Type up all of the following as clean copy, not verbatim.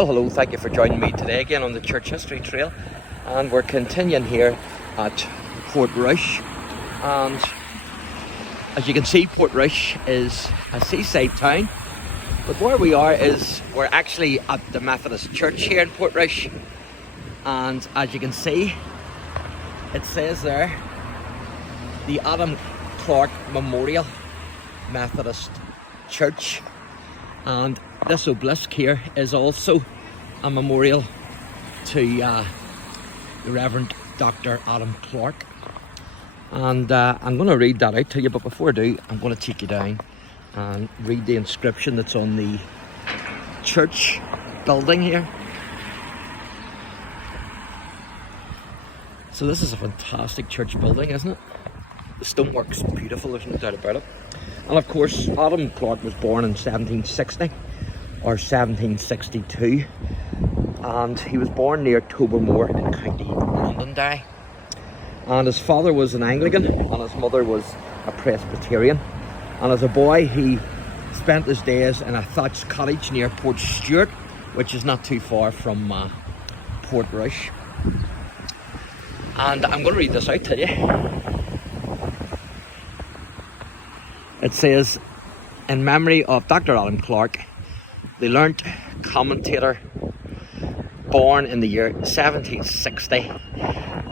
Well, hello, thank you for joining me today again on the Church History Trail, and we're continuing here at Portrush. And as you can see, Portrush is a seaside town, but where we are is we're actually at the Methodist Church here in Portrush. And as you can see, it says there, the Clarke Memorial Methodist Church, and this obelisk here is also a memorial to the Reverend Dr. Adam Clarke. And I'm going to read that out to you, but before I do, I'm going to take you down and read the inscription that's on the church building here. So this is a fantastic church building, isn't it? The stonework's beautiful, there's no doubt about it. And of course, Adam Clarke was born in 1760 or 1762, and he was born near Tobermore in County Londonderry. And his father was an Anglican and his mother was a Presbyterian. And as a boy, he spent his days in a thatched cottage near Port Stewart, which is not too far from Portrush. And I'm going to read this out to you. It says, in memory of Dr. Adam Clarke, the learnt commentator, born in the year 1760,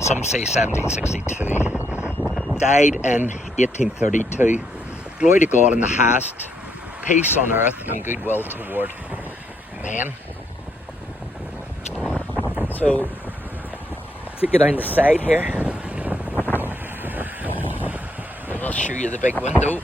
some say 1762, died in 1832. Glory to God in the highest, peace on earth and goodwill toward men. So, take it down the side here, and I'll show you the big window.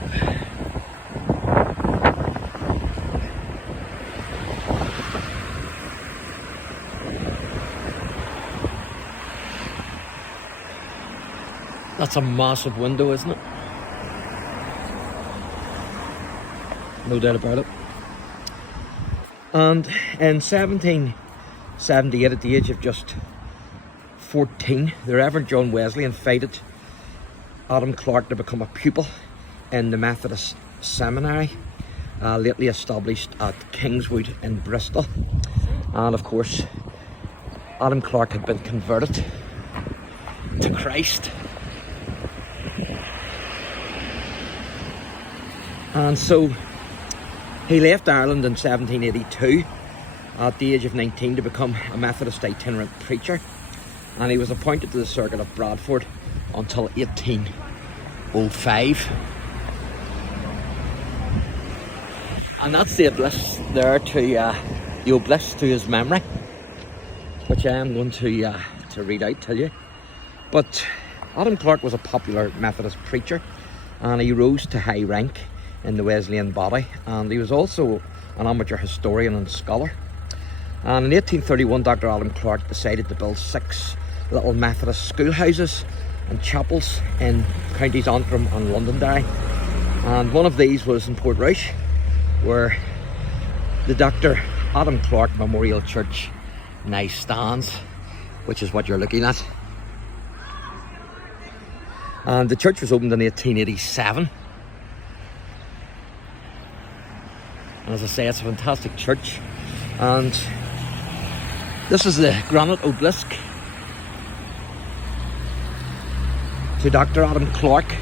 That's a massive window, isn't it? No doubt about it. And in 1778, at the age of just 14, the Reverend John Wesley invited Adam Clarke to become a pupil in the Methodist Seminary, lately established at Kingswood in Bristol. And of course, Adam Clarke had been converted to Christ. And so he left Ireland in 1782 at the age of 19 to become a Methodist itinerant preacher, and he was appointed to the circuit of Bradford until 1805. And that's the obelisk there to the obelisk to his memory, which I am going to read out to you. But Adam Clarke was a popular Methodist preacher, and he rose to high rank in the Wesleyan body, and he was also an amateur historian and scholar. And in 1831, Dr. Adam Clarke decided to build 6 little Methodist schoolhouses and chapels in counties Antrim and Londonderry, and one of these was in Portrush, where the Dr. Adam Clarke Memorial Church now stands, which is what you're looking at. And the church was opened in 1887. And as I say, it's a fantastic church. And this is the granite obelisk to Dr. Adam Clarke.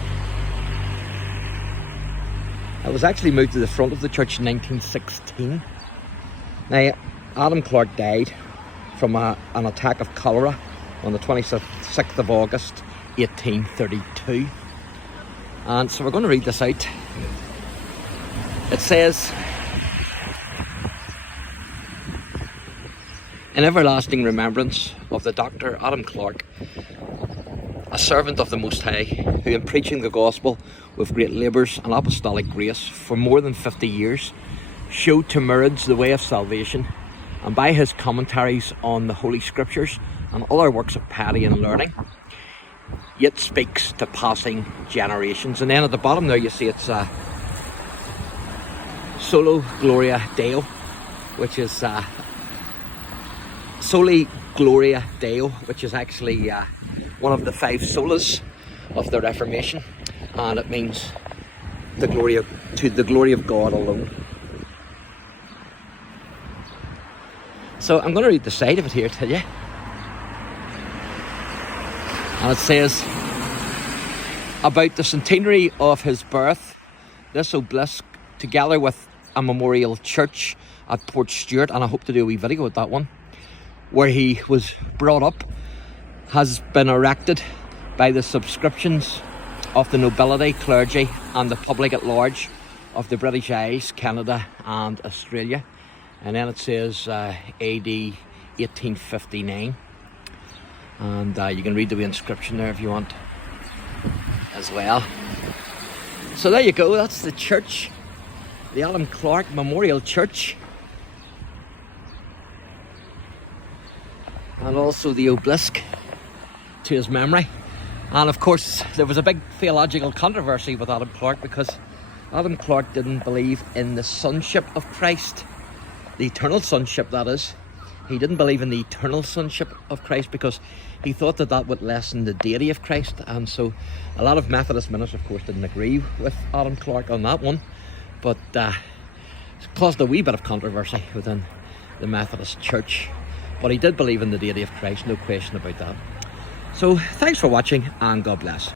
It was actually moved to the front of the church in 1916. Now, Adam Clarke died from an attack of cholera on the 26th of August 1832. And so we're going to read this out. It says, in everlasting remembrance of the Dr. Adam Clarke, a servant of the Most High, who in preaching the gospel with great labours and apostolic grace for more than 50 years, showed to myriads the way of salvation, and by his commentaries on the Holy Scriptures and other works of piety and learning, yet speaks to passing generations. And then at the bottom there you see it's Solo Gloria Deo, which is Soli Gloria Deo, which is actually one of the 5 solas of the Reformation, and it means the glory of God alone. So I'm going to read the side of it here to you. And it says, about the centenary of his birth, this obelisk, together with a memorial church at Port Stewart, and I hope to do a wee video with that one, where he was brought up, has been erected by the subscriptions of the nobility, clergy and the public at large of the British Isles, Canada and Australia. And then it says AD 1859, and you can read the inscription there if you want as well. So there you go, that's the church, the Adam Clarke Memorial Church, and also the obelisk to his memory. And of course there was a big theological controversy with Adam Clarke, because Adam Clarke didn't believe in the sonship of Christ, the eternal sonship that is. He didn't believe in the eternal sonship of Christ because he thought that that would lessen the deity of Christ. And so a lot of Methodist ministers, of course, didn't agree with Adam Clarke on that one. But it caused a wee bit of controversy within the Methodist Church. But he did believe in the deity of Christ, no question about that. So thanks for watching, and God bless.